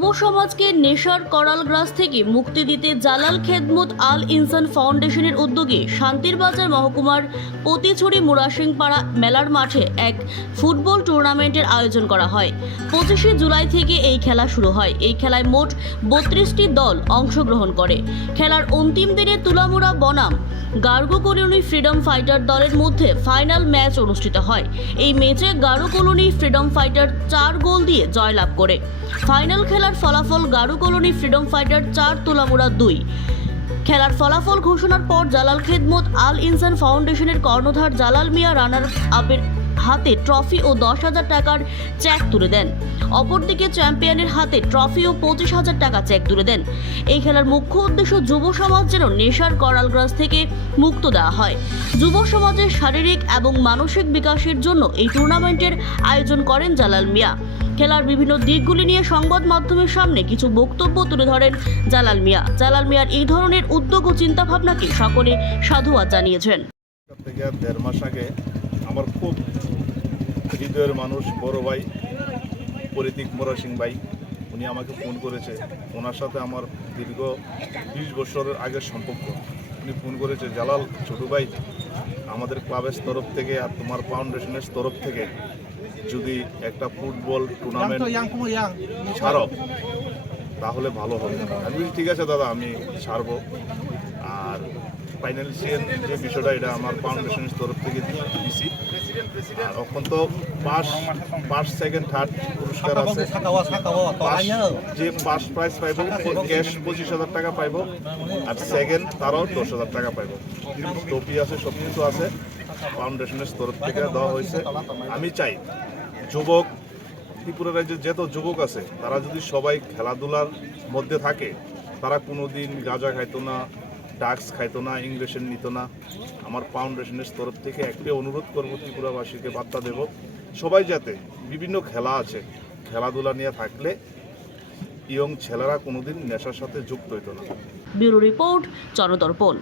যুব সমাজকে নেশার করাল গ্রাস থেকে মুক্তি দিতে জালাল খেদমত আল ইনসান ফাউন্ডেশনের উদ্যোগে শান্তির বাজার মহকুমার পতিছড়ি মুরাসিংপাড়া মেলার মাঠে এক ফুটবল টুর্নামেন্টের আয়োজন করা হয়। পঁচিশে জুলাই থেকে এই খেলা শুরু হয়। এই খেলায় মোট বত্রিশটি দল অংশগ্রহণ করে। খেলার অন্তিম দিনে তুলামুড়া বনাম গার্গো কলোনি ফ্রিডম ফাইটার দলের মধ্যে ফাইনাল ম্যাচ অনুষ্ঠিত হয়। এই ম্যাচে গারো কলোনি ফ্রিডম ফাইটার চার গোল দিয়ে জয়লাভ করে। ফাইনাল খেলার ফলাফল গারু কলোনি ফ্রিডম ফাইটার চার, তুলামুড়া দুই। খেলার ফলাফল ঘোষণার পর জালাল খেদমত আল ইনসান ফাউন্ডেশনের কর্ণধার জালাল মিয়া রানার আপের হাতে ট্রফি ও দশ হাজার টাকার চেক তুলে দেন। অপরদিকে চ্যাম্পিয়নের হাতে ট্রফি ও পঁচিশ হাজার টাকা চেক তুলে দেন। এই খেলার মুখ্য উদ্দেশ্য যুব সমাজ যেন নেশার করালগ্রাস থেকে মুক্ত দেওয়া হয়। যুব সমাজের শারীরিক এবং মানসিক বিকাশের জন্য এই টুর্নামেন্টের আয়োজন করেন জালাল মিয়া। খেলার বিভিন্ন দিকগুলি নিয়ে সংবাদ মাধ্যমের সামনে কিছু বক্তব্য তুলে ধরেন জালাল মিয়া। জালাল মিয়ার এই ধরনের উদ্যোগ ও চিন্তাভাবনাকে সকলে সাধুবাদ জানিয়েছেন। দেড় মাস আগে আমার খুব হৃদয়ের মানুষ বড় ভাই পরিতিক মোরা সিং ভাই উনি আমাকে ফোন করেছে। ওনার সাথে আমার দীর্ঘ বিশ বছরের আগের সম্পর্ক। উনি ফোন করেছে জালাল ছোটু ভাই আমাদের ক্লাবের তরফ থেকে আর তোমার ফাউন্ডেশনের তরফ থেকে যদি একটা ফুটবল টুর্নামেন্ট ছাড়ো তাহলে ভালো হবে। আমি ঠিক আছে দাদা আমি ছাড়বো। আর ফাইন্যান্সিয়াল যে বিষয়টা, এটা আমার ফাউন্ডেশনের তরফ থেকে দিছি আর তো ফার্স্ট ফার্স্ট সেকেন্ড থার্ড পুরস্কার আছে। যে ফার্স্ট প্রাইজ পাইব ক্যাশ পঁচিশ হাজার টাকা পাইব, আর সেকেন্ড তারাও দশ হাজার টাকা পাইব। টপি আছে সব কিছু আছে ফাউন্ডেশনের তরফ থেকে দেওয়া হয়েছে। আমি চাই যুবক, ত্রিপুরা রাজ্যের যত যুবক আছে, তারা যদি সবাই খেলাধুলার মধ্যে থাকে, তারা কোনো কোনোদিন গাঁজা খাইতো না ড্রাগস খাইতো না ইংলিশের নিত না। আমার ফাউন্ডেশনের তরফ থেকে একটি অনুরোধ করব ত্রিপুরাবাসীকে বার্তা দেব, সবাই যাতে বিভিন্ন খেলা আছে, খেলাধুলা নিয়ে থাকলে ইয়ং ছেলেরা কোনোদিন নেশার সাথে যুক্ত হইত না। Bureau report জনদর্পণ